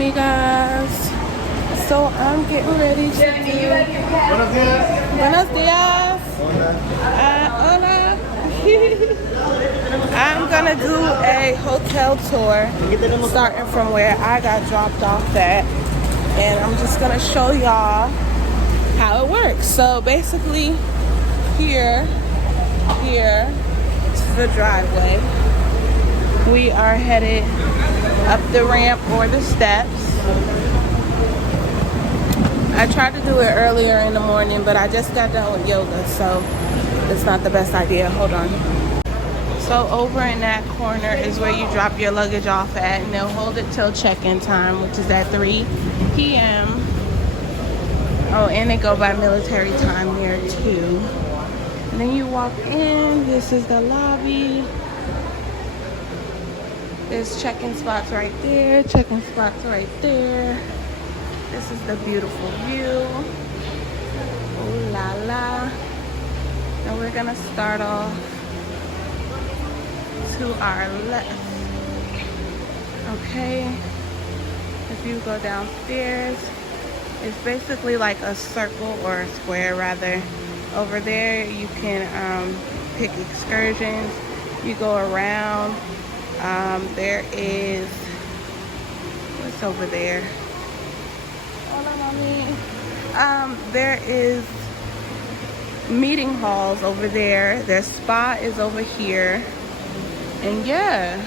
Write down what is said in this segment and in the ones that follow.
amigas. So I'm getting ready to do. Buenos dias. Buenos dias. Hola. I'm gonna do a hotel tour starting from where I got dropped off at, and I'm just gonna show y'all how it works. So basically, here is the driveway. We are headed up the ramp or the steps. I tried to do it earlier in the morning, but I just got done with yoga, so it's not the best idea. Hold on. So over in that corner is where you drop your luggage off at, and they'll hold it till check-in time, which is at 3 p.m. Oh, and they go by military time here too. And then you walk in. This is the lobby. There's check-in spots right there, check-in spots right there. This is the beautiful view. Ooh la la. And we're gonna start off to our left. Okay. If you go downstairs, it's basically like a circle or a square rather. Over there you can pick excursions. You go around. There is, what's over there? Hola, mommy. There is meeting halls over there. Their spa is over here. And yeah,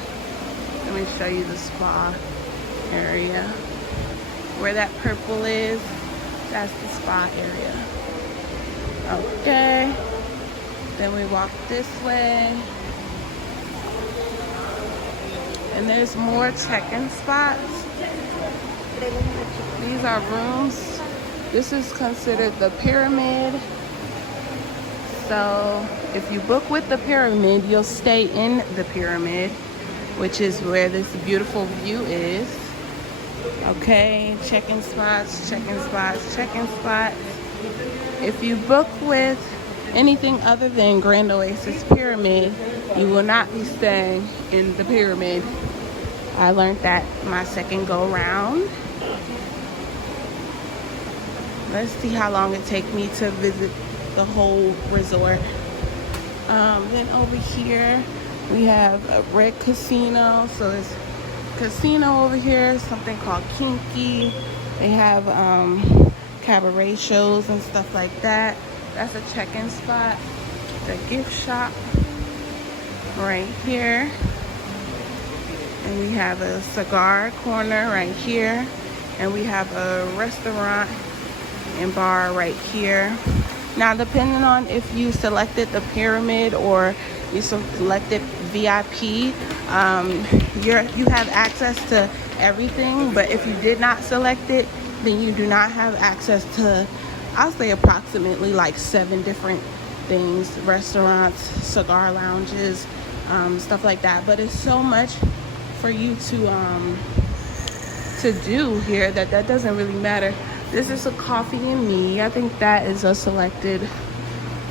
let me show you the spa area. Where that purple is, that's the spa area. Okay. Then we walk this way. And there's more check-in spots. These are rooms. This is considered the pyramid. So if you book with the pyramid, you'll stay in the pyramid, which is where this beautiful view is. Okay, check-in spots, check-in spots, check-in spots. If you book with anything other than Grand Oasis Pyramid, you will not be staying in the pyramid. I learned that my second go round. Let's see how long it takes me to visit the whole resort. Then over here we have a Red Casino. So it's casino over here, something called Kinky. They have cabaret shows and stuff like that. That's a check-in spot. The gift shop right here. And we have a cigar corner right here. And we have a restaurant and bar right here. Now, depending on if you selected the pyramid or you selected VIP, you have access to everything. But if you did not select it, then you do not have access to, I'll say approximately like 7 different things: restaurants, cigar lounges, stuff like that. But it's so much for you to do here that doesn't really matter. This is a coffee and me. I think that is a selected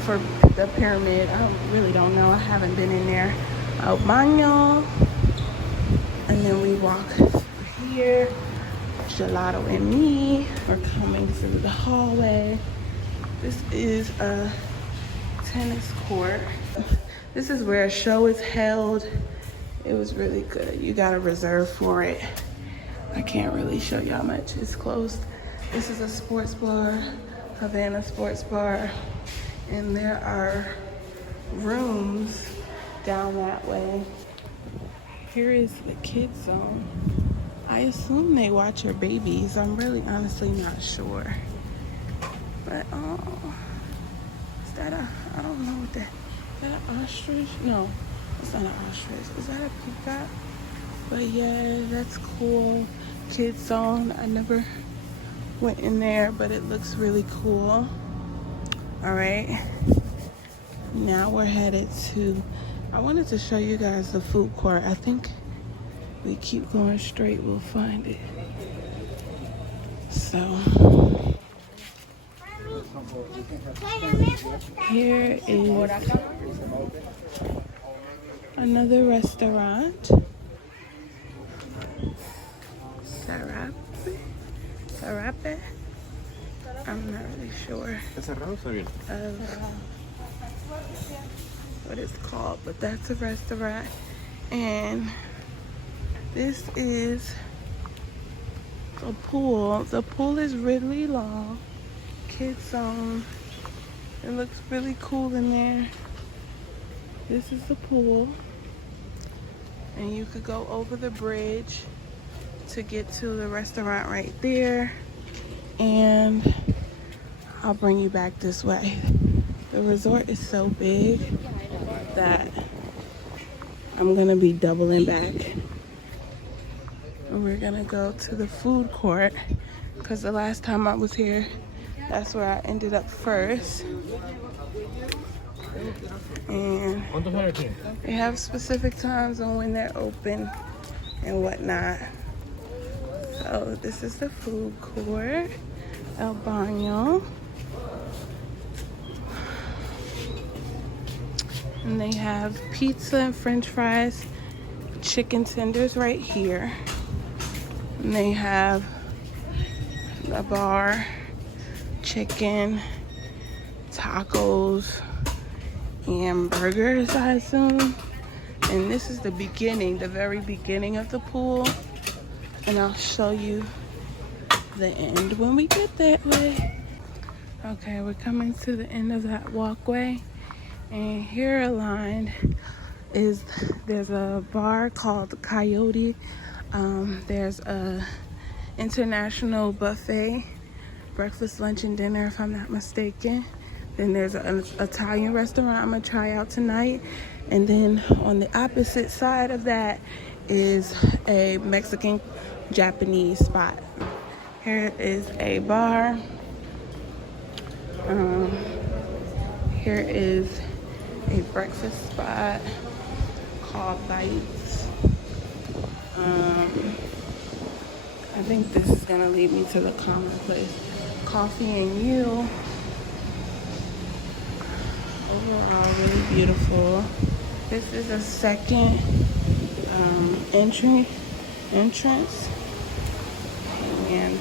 for the pyramid. I really don't know. I haven't been in there. El baño. And then we walk here. Gelato and me. We're coming through the hallway. This is a tennis court. This is where a show is held. It was really good. You gotta reserve for it. I can't really show y'all much. It's closed. This is a sports bar, Havana Sports Bar, and there are rooms down that way. Here is the kids zone. I assume they watch your babies. I'm really honestly not sure. But oh, is that a, I don't know what that, is that an ostrich? No, it's not an ostrich. Is that a peacock? But yeah, that's cool. Kids zone. I never went in there, but it looks really cool. All right, now we're headed to, I wanted to show you guys the food court. I think we keep going straight, we'll find it. So here is another restaurant. Sarah. Sarape? I'm not really sure of what it's called, but that's a restaurant. And this is a pool. The pool is really long. Kids zone. It looks really cool in there. This is the pool. And you could go over the bridge to get to the restaurant right there. And I'll bring you back this way. The resort is so big that I'm gonna be doubling back. And we're gonna go to the food court because the last time I was here, that's where I ended up first. And they have specific times on when they're open and whatnot. So this is the food court, El Baño. And they have pizza and french fries, chicken tenders right here. And they have a bar, chicken, tacos, and burgers, I assume. And this is the beginning, the very beginning of the pool. And I'll show you the end when we get that way. Okay, we're coming to the end of that walkway. And here aligned there's a bar called Coyote. There's a international buffet, breakfast, lunch, and dinner, if I'm not mistaken. Then there's an Italian restaurant I'm gonna try out tonight. And then on the opposite side of that is a Mexican Japanese spot. Here is a bar. Here is a breakfast spot called Bites. I think this is gonna lead me to the commonplace. Coffee and You. Overall, really beautiful. This is a second entrance, and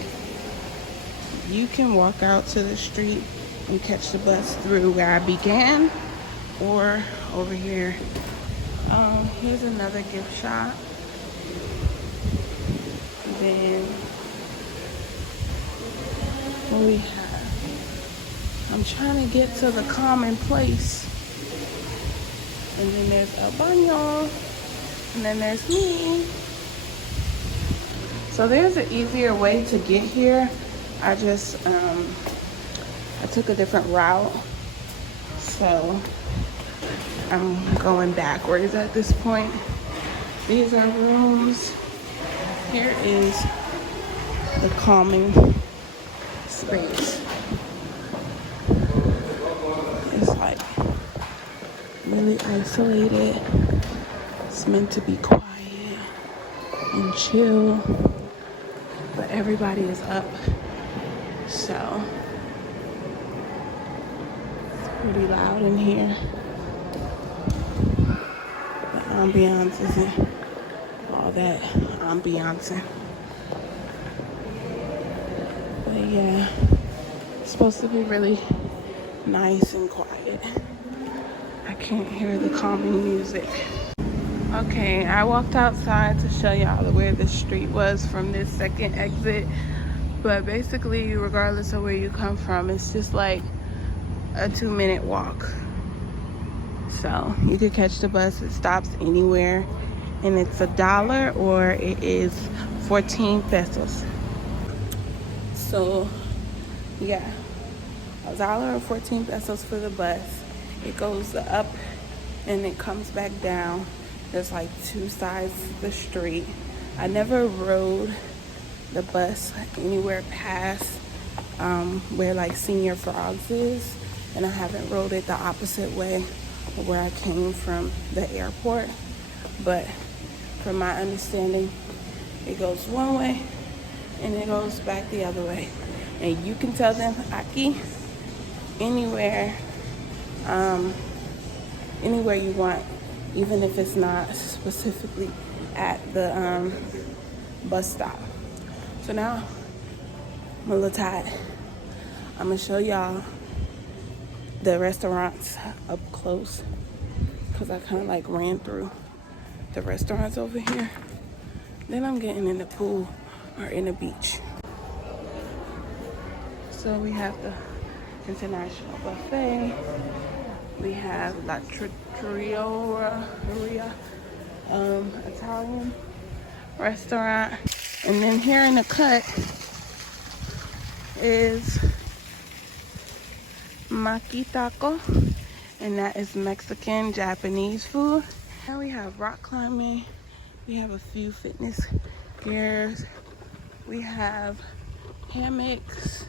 you can walk out to the street and catch the bus through where I began, or over here. Here's another gift shop. And then what we have, I'm trying to get to the common place. And then there's El Baño, and then there's me. So there's an easier way to get here. I just I took a different route, so I'm going backwards at this point. These are rooms. Here is the calming space. It's like really isolated. It's meant to be quiet and chill, but everybody is up, so it's pretty loud in here. The ambiance isn't all that ambiancing, but yeah, it's supposed to be really nice and quiet. I can't hear the calming music. Okay, I walked outside to show y'all where the street was from this second exit, but basically regardless of where you come from, it's just like a 2-minute walk. So you could catch the bus. It stops anywhere, and it's $1 or it is 14 pesos. So yeah, $1 or 14 pesos for the bus. It goes up and it comes back down. There's like 2 sides of the street. I never rode the bus anywhere past where like Senior Frogs is, and I haven't rode it the opposite way of where I came from the airport. But from my understanding, it goes one way and it goes back the other way. And you can tell them aquí, anywhere you want, even if it's not specifically at the bus stop. So now I'm a little tired. I'm gonna show y'all the restaurants up close because I kind of like ran through the restaurants over here. Then I'm getting in the pool or in the beach. So we have the International Buffet. We have La Trattoria, Italian restaurant. And then here in the cut is Maki Taco, and that is Mexican Japanese food. Now we have rock climbing. We have a few fitness gears. We have hammocks,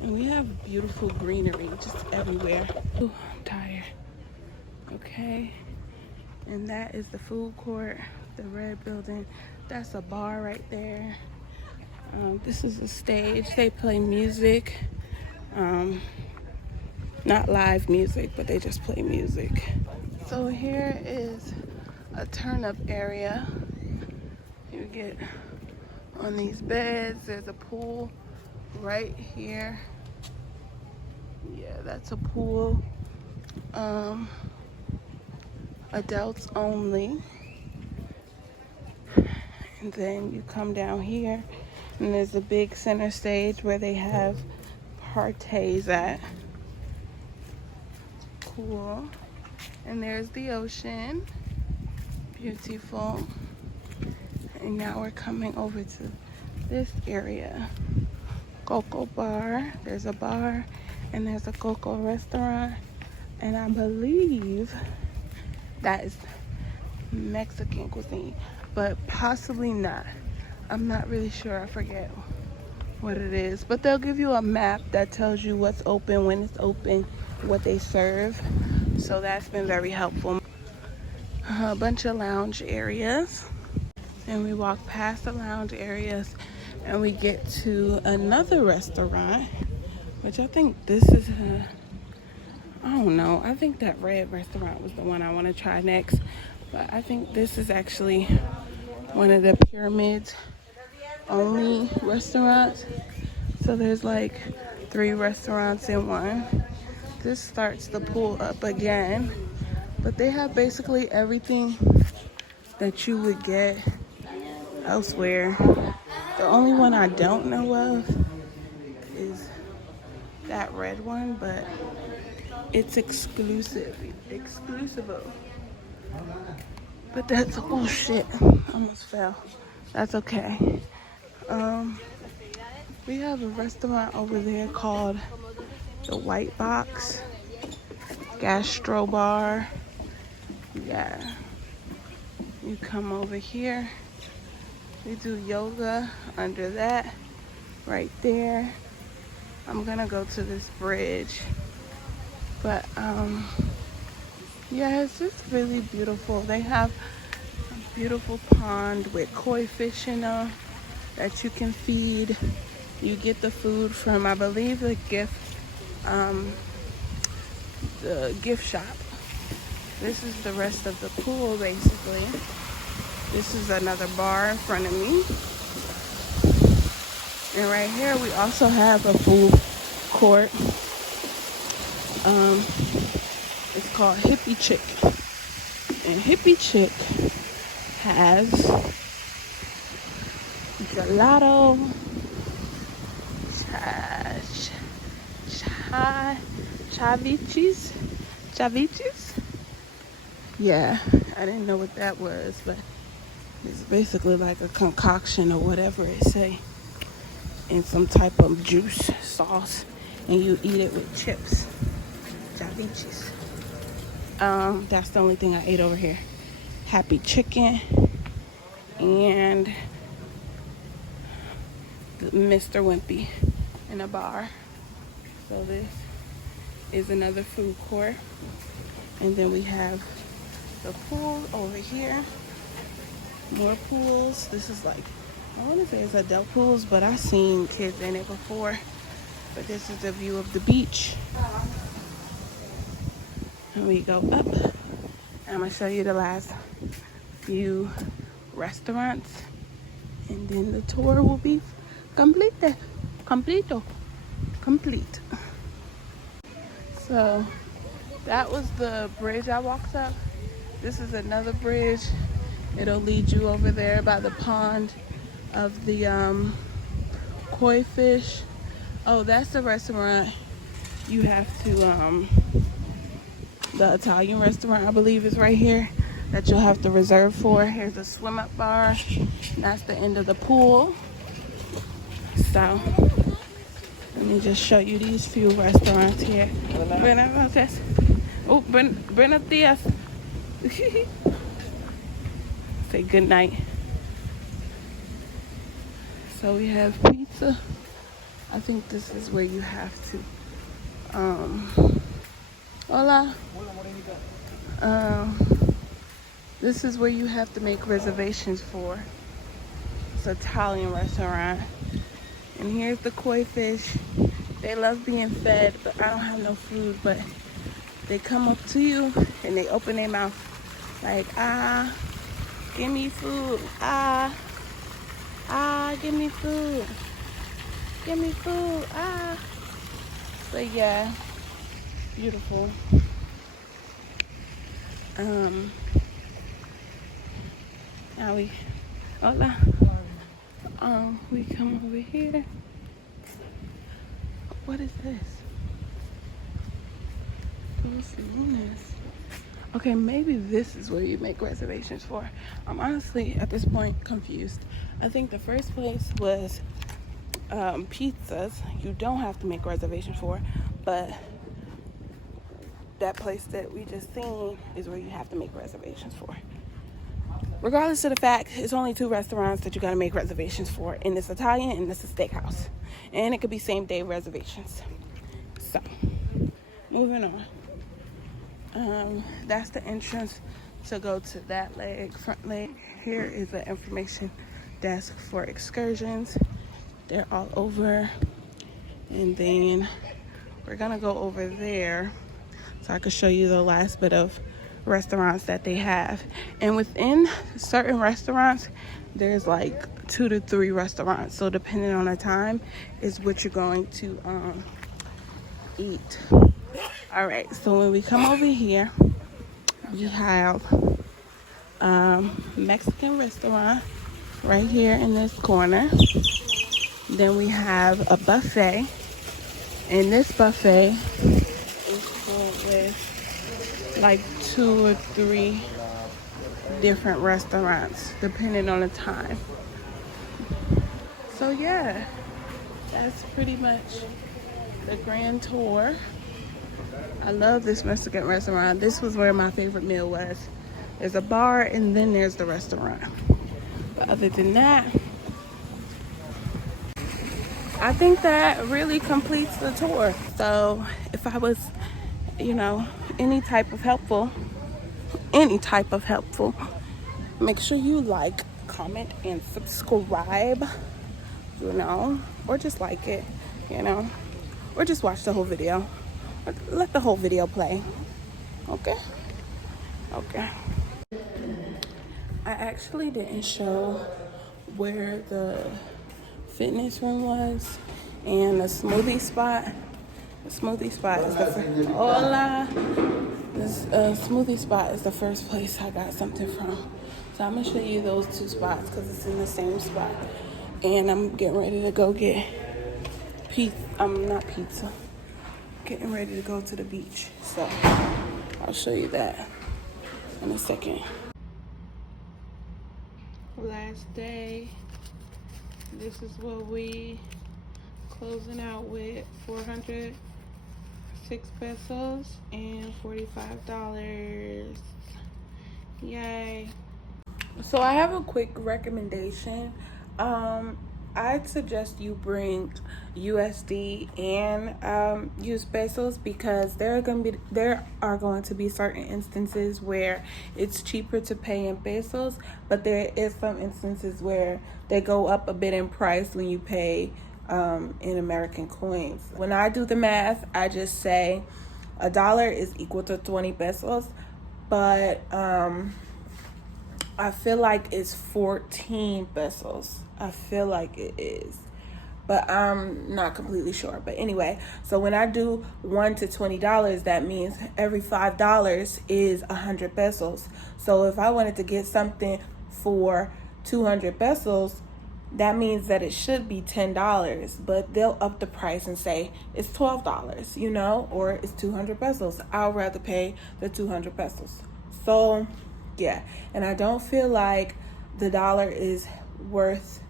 and we have beautiful greenery just everywhere. Ooh, I'm tired. Okay, and that is the food court, the red building. That's a bar right there. This is a stage. They play music. Not live music, but they just play music. So here is a turn-up area. You get on these beds. There's a pool right here. Yeah, that's a pool. Adults only. And then you come down here, and there's a big center stage where they have parties at. Cool. And there's the ocean. Beautiful. And now we're coming over to this area. Coco Bar. There's a bar and there's a Coco restaurant. And I believe that is Mexican cuisine, but possibly not. I'm not really sure. I forget what it is. But they'll give you a map that tells you what's open, when it's open, what they serve. So that's been very helpful. A bunch of lounge areas. And we walk past the lounge areas and we get to another restaurant, which I think this is I don't know. I think that red restaurant was the one I want to try next. But I think this is actually one of the pyramids only restaurants. So there's like 3 restaurants in one. This starts the pool up again. But they have basically everything that you would get elsewhere. The only one I don't know of is that red one, but it's exclusive. But that's, oh shit, almost fell. That's okay. We have a restaurant over there called the White Box Gastro Bar. Yeah. You come over here. We do yoga under that right there. I'm gonna go to this bridge. But yeah, it's just really beautiful. They have a beautiful pond with koi fish in them that you can feed. You get the food from, I believe, the gift shop. This is the rest of the pool, basically. This is another bar in front of me. And right here, we also have a food court. It's called Hippie Chick. And Hippie Chick has gelato, chavichis. Yeah, I didn't know what that was, but it's basically like a concoction or whatever it say in some type of juice sauce, and you eat it with chips. Chavichis. That's the only thing I ate over here. Happy chicken and Mr. Wimpy in a bar. So this is another food court. And then we have the pool over here. More pools. This is like, I want to say it's adult pools, but I've seen kids in it before. But this is the view of the beach. And we go up. I'm going to show you the last few restaurants. And then the tour will be completed. Completo. Complete. So that was the bridge I walked up. This is another bridge. It'll lead you over there by the pond of the koi fish. Oh, that's the restaurant you have to the Italian restaurant, I believe, is right here, that you'll have to reserve for. Here's a swim up bar. That's the end of the pool. So let me just show you these few restaurants here. Buenas noches. Oh, buenos dias. Say good night. So we have pizza. I think this is where you have to hola. This is where you have to make reservations for. It's an Italian restaurant. And here's the koi fish. They love being fed, but I don't have no food. But they come up to you and they open their mouth like, ah, give me food. Ah, give me food. Give me food. Ah. But yeah, beautiful. Now we, hola. We come over here. What is this? Dos Lunes. Okay, maybe this is where you make reservations for. I'm honestly at this point confused. I think the first place was pizzas. You don't have to make reservations for, but that place that we just seen is where you have to make reservations for. Regardless of the fact, it's only two restaurants that you gotta make reservations for, and it's Italian and it's a steakhouse, and it could be same day reservations. So moving on. That's the entrance to go to that leg, front leg. Here is the information desk for excursions. They're all over. And then we're gonna go over there so I can show you the last bit of restaurants that they have. And within certain restaurants, there's like 2 to 3 restaurants. So depending on the time is what you're going to eat. All right, so when we come over here, we have Mexican restaurant right here in this corner. Then we have a buffet, and this buffet is full with like 2 or 3 different restaurants depending on the time. So yeah, that's pretty much the grand tour. I love this Mexican restaurant. This was where my favorite meal was. There's a bar and then there's the restaurant. But other than that, I think that really completes the tour. So if I was, any type of helpful, make sure you like, comment, and subscribe, or just like it, or just watch the whole video. Let the whole video play. Okay. I actually didn't show where the fitness room was and the smoothie spot. The smoothie spot is the first. Hola. This smoothie spot is the first place I got something from. So I'm gonna show you those 2 spots because it's in the same spot. And I'm getting ready to go get pizza. Not pizza. Getting ready to go to the beach. So I'll show you that in a second. Last day. This is what we closing out with. 406 pesos and $45. Yay. So I have a quick recommendation. I'd suggest you bring USD and use pesos because there are going to be certain instances where it's cheaper to pay in pesos, but there is some instances where they go up a bit in price when you pay in American coins. When I do the math, I just say $1 is equal to 20 pesos, but I feel like it's 14 pesos. I feel like it is. but I'm not completely sure. But anyway, so when I do $1 to $20, that means every $5 is 100 pesos. So if I wanted to get something for 200 pesos, that means that it should be $10, but they'll up the price and say it's $12, you know, or it's 200 pesos. I'll rather pay the 200 pesos. So yeah, and I don't feel like the dollar is worth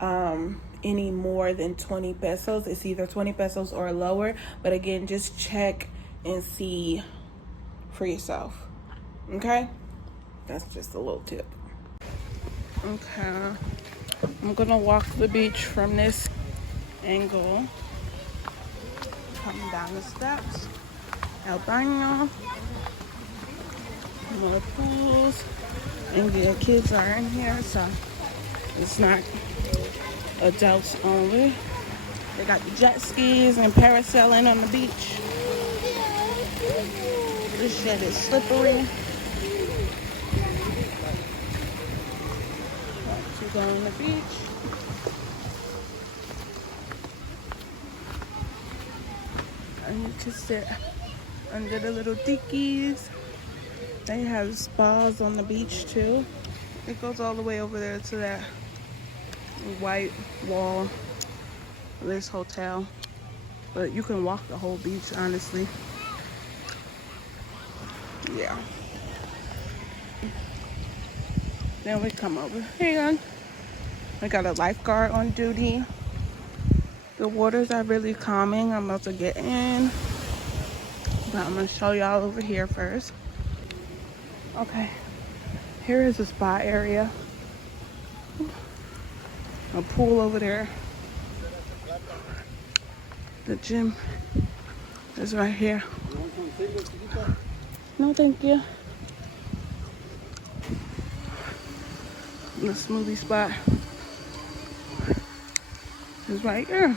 any more than 20 pesos. It's either 20 pesos or lower, but again, just check and see for yourself. Okay, that's just a little tip. Okay, I'm gonna walk the beach from this angle. Coming down the steps. El baño. More pools. And the kids are in here, so it's not adults only. They got the jet skis and parasailing on the beach. This shit is slippery. To go on the beach. And you can sit under the little tikis. They have spas on the beach too. It goes all the way over there to that white wall of this hotel. But you can walk the whole beach, honestly. Yeah. Then we come over here. I got a lifeguard on duty. The waters are really calming. I'm about to get in. But I'm going to show y'all over here first. Okay. Here is a spa area. A pool over there. The gym is right here. No, thank you. The smoothie spot is right here.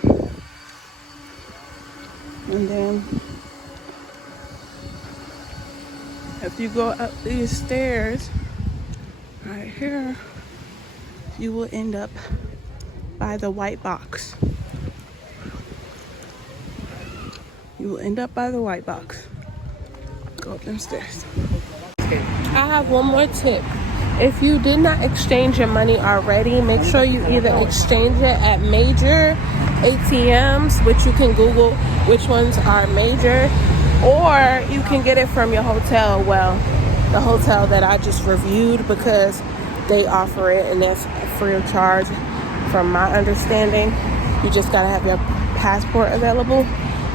And then if you go up these stairs right here, you will end up by the white box. You will end up by the white box. Go up them stairs. I have one more tip. If you did not exchange your money already, make sure you either exchange it at major ATMs, which you can Google which ones are major, or you can get it from your hotel. Well, the hotel that I just reviewed, because they offer it and that's free of charge from my understanding. You just gotta have your passport available.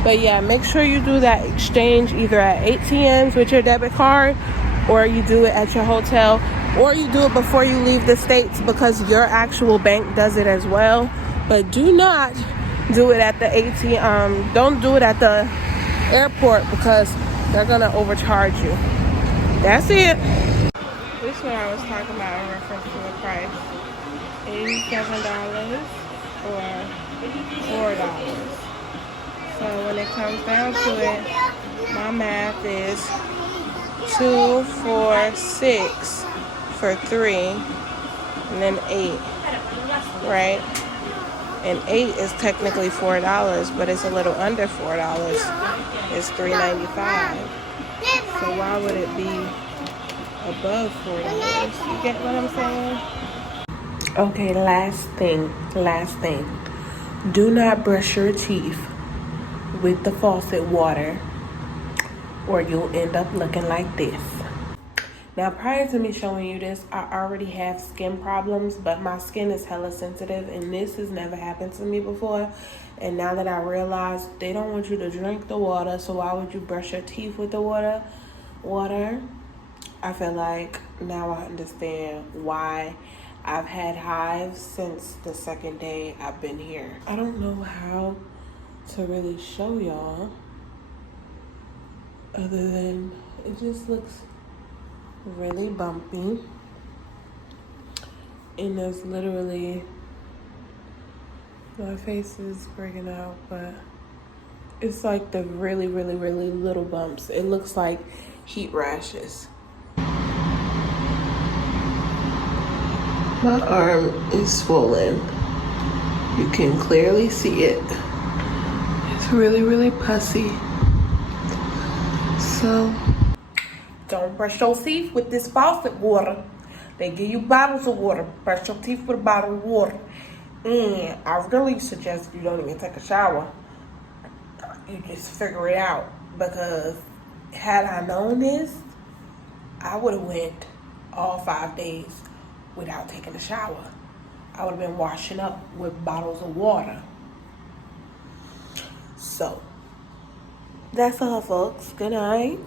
But yeah, make sure you do that exchange either at ATMs with your debit card, or you do it at your hotel, or you do it before you leave the States, because your actual bank does it as well. But do not do it at the ATM. Don't do it at the airport, because they're gonna overcharge you. That's it. This one I was talking about in reference to the price. $87 or $4. So when it comes down to it, my math is 2, 4, 6 for 3, and then 8, right? And 8 is technically $4, but it's a little under $4. It's $3.95. So why would it be above $4? You get what I'm saying? Okay, last thing. Do not brush your teeth with the faucet water, or you'll end up looking like this. Now, prior to me showing you this, I already have skin problems, but my skin is hella sensitive, and this has never happened to me before. And now that I realize they don't want you to drink the water, so why would you brush your teeth with the water? I feel like now I understand why I've had hives since the second day I've been here. I don't know how to really show y'all, other than it just looks really bumpy, and there's literally, my face is breaking out, but it's like the really little bumps. It looks like heat rashes. My arm is swollen. You can clearly see it. It's really, really pussy. So, don't brush your teeth with this faucet water. They give you bottles of water. Brush your teeth with a bottle of water. And I really suggest you don't even take a shower. You just figure it out. Because had I known this, I would have went all 5 days without taking a shower. I would have been washing up with bottles of water. So, that's all, folks. Good night.